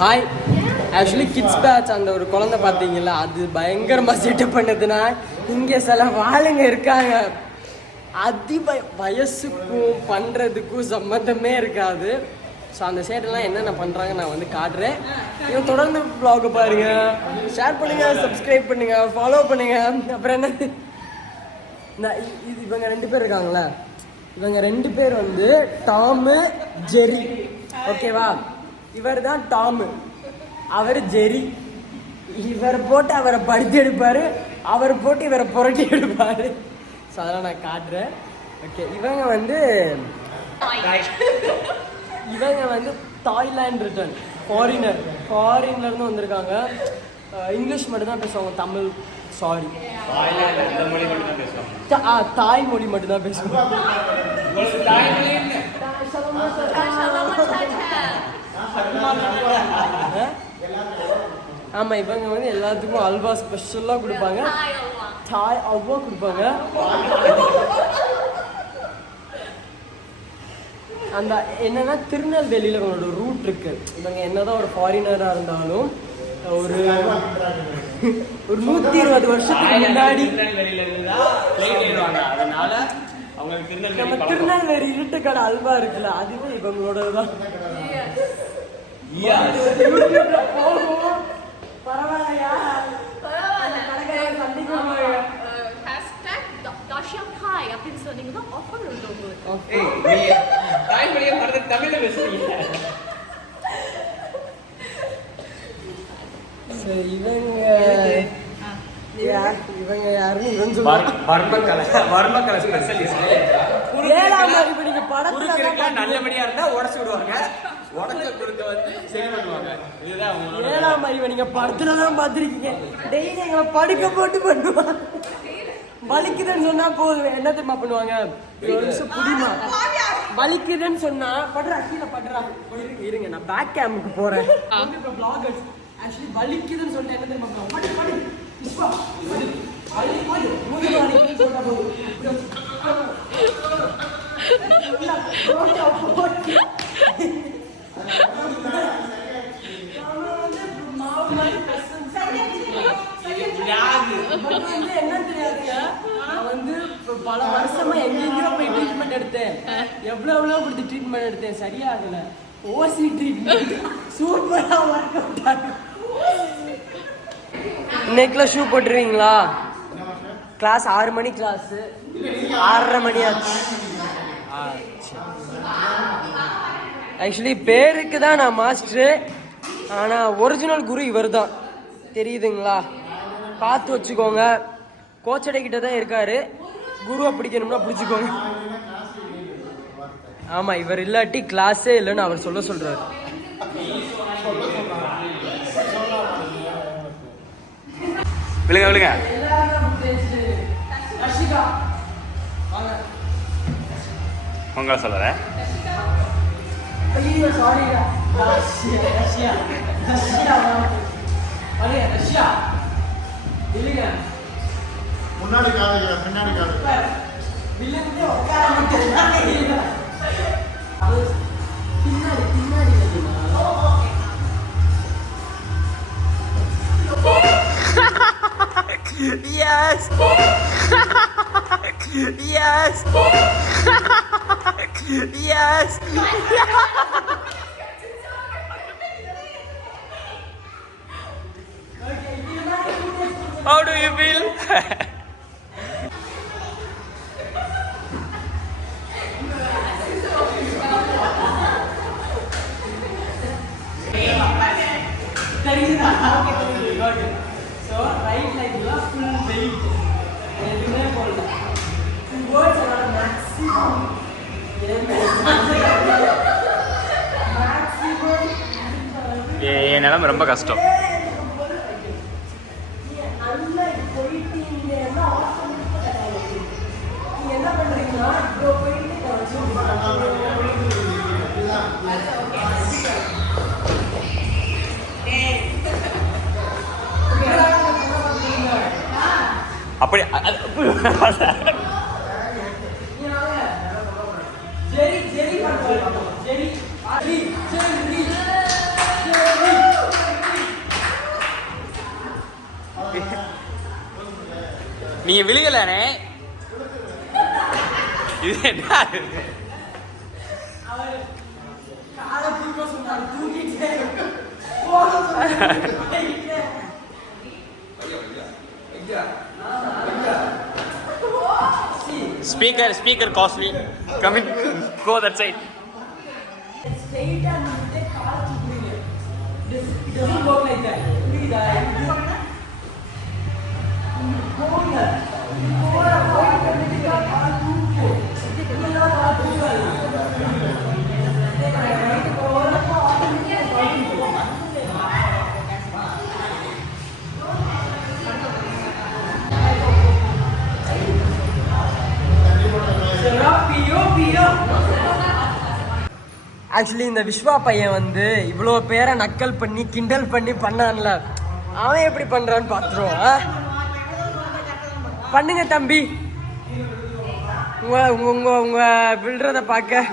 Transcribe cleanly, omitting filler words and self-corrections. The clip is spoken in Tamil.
ஹாய். ஆக்சுவலி கிட்ஸ் பேட்ச் அந்த ஒரு குழந்தை பார்த்தீங்களா, அது பயங்கரமாக செட்டப் பண்ணுதுன்னா இங்கே சில வாளுங்க இருக்காங்க. வயசுக்கும் பண்ணுறதுக்கும் சம்மந்தமே இருக்காது. ஸோ அந்த சேட்டெல்லாம் என்னென்ன பண்ணுறாங்க நான் வந்து காட்டுறேன். இவன் தொடர்ந்து வ்ளாகை பாருங்கள், ஷேர் பண்ணுங்கள், சப்ஸ்கிரைப் பண்ணுங்கள், ஃபாலோ பண்ணுங்கள். அப்புறம் என்ன, இவங்க 2 பேர் இருக்காங்களே, இவங்க 2 பேர் வந்து டாமு ஜெரி. ஓகேவா? இவர் தான் டாமு, அவர் ஜெரி. இவர் போட்டு அவரை படுத்தி எடுப்பார், அவர் போட்டு இவரை புரட்டி எடுப்பார். ஸோ அதெல்லாம் நான் காட்டுறேன். ஓகே, இவங்க வந்து தாய்லாந்து ரிட்டர்ன் ஃபாரின்லேருந்து வந்திருக்காங்க. இங்கிலீஷ் மட்டும்தான் பேசுவாங்க, தமிழ் சாரி தாய்மொழி மட்டும்தான் பேசுவாங்க. ஆமாம், இவங்க வந்து எல்லாத்துக்கும் அல்வா ஸ்பெஷலாக கொடுப்பாங்க, தாய் அல்வா கொடுப்பாங்க. அந்த என்னன்னா திருநெல்வேலியில் இவங்களோட ரூட் இருக்கு. இவங்க என்னதான் ஒரு ஃபாரினராக இருந்தாலும் ஒரு 120 வருஷத்துக்கு முன்னாடி நம்ம திருநெல்வேலி இருட்டுக்கடை அல்வா இருக்குல்ல, அதுவே இவங்களோட தான். பரவாயில்லையா? அப்படின்னு சொன்னீங்கன்னா ஆஃபர் உண்டு உங்களுக்கு. தாய்மொழியை மறந்து தமிழ்ல பேசுறீங்க. இவங்க யாருன்னு வர்மக்கலை ஸ்பெஷலிஸ்ட். நல்லபடியா இருந்தா உடச்சு விடுவாங்க, உடச்ச குறுக்க வந்து சரி பண்ணுவாங்க. இதுதான் 7ஆம் அறிவை நீங்க படத்துல தான் பார்த்துருக்கீங்க. டெய்லி எங்களை படுக்க போட்டு பண்ணுவாங்க. வலிக்குதுன்னு சொன்னா போதும், என்ன தெரியுமா பண்ணுவாங்க, ஒரு நிமிஷம் புடிமா, வலிக்குதுன்னு சொன்னா படுறா கீழே படுறா, இருங்க நான் பேக் கேமுக்கு போறேன். பிளாகர்ஸ் ஆக்சுவலி வலிக்குதுன்னு சொல்லிட்டு என்ன தெரியுமா பண்ணுவாங்க, படு படு இஸ்வா படு வலி படு மூணு வலிக்குதுன்னு சொன்னா போதும். என்ன தெரியாதுங்க, நான் வந்து பல வருஷமா எங்கெங்கயோ போய் ட்ரீட்மெண்ட் எடுத்தேன், எவ்வளவு கொடுத்து ட்ரீட்மெண்ட் எடுத்தேன், சரியாகல. ஓசி ட்ரீட்மெண்ட் சூப்பரா ஒர்க் அவுட் ஆகுது. இன்னைக்குல ஷூ போட்டுருவீங்களா? கிளாஸ் 6 மணி கிளாஸ், 6:30 மணி ஆச்சு. ஆக்சுவலி பேருக்கு தான் நான் மாஸ்டரு, ஆனா ஒரிஜினல் குரு இவர் தான், தெரியுதுங்களா? பார்த்து வச்சுக்கோங்க. கோச்சடை கிட்ட தான் இருக்காரு, குருவை பிடிக்கணும்னா பிடிச்சிக்கோங்க. ஆமா, இவர் இல்லாட்டி கிளாஸே இல்லைன்னு அவர் சொல்றாரு. விழுங்க விழுங்க. உங்களை சொல்றேன். முன்னாடி காதுங்க பின்னாடி காதுங்க. Yes. Yes. Yes. How do you feel? So right leg la full weight. எதுமே போடல. Words are maximum. என் நிலைமை ரொம்ப கஷ்டம். என்ன பண்றீங்கன்னா இப்போ போயிட்டு அப்படி ஜெரி ஜெரி பண்ணுவாங்க. ஜெரி ஜெரி ஜெரி நீங்க விழுகலனே. இது என்ன? காலை தூக்க சொன்னாரு, தூக்கிட்டே Speaker costly. Come in. Go that side. ஸ்ட்ரைட்டா நின்னுட்டு காலை தூக்குறீங்க. It doesn't work like that. புரியுதா? போங்க. போய் பண்ணிட்டு காலை தூக்கு. இதெல்லாம் காலை தூக்காது. ரைட் போறப்ப ஆட்டோமேட்டிக்கா ஆக்சுவலி இந்த விஸ்வா பையன் வந்து இவ்வளோ பேரை நக்கல் பண்ணி கிண்டல் பண்ணி பண்ணான்ல, அவன் எப்படி பண்றான்னு பார்த்துருவான். பண்ணுங்க தம்பி, உங்க உங்க உங்க விழுறத பார்க்க.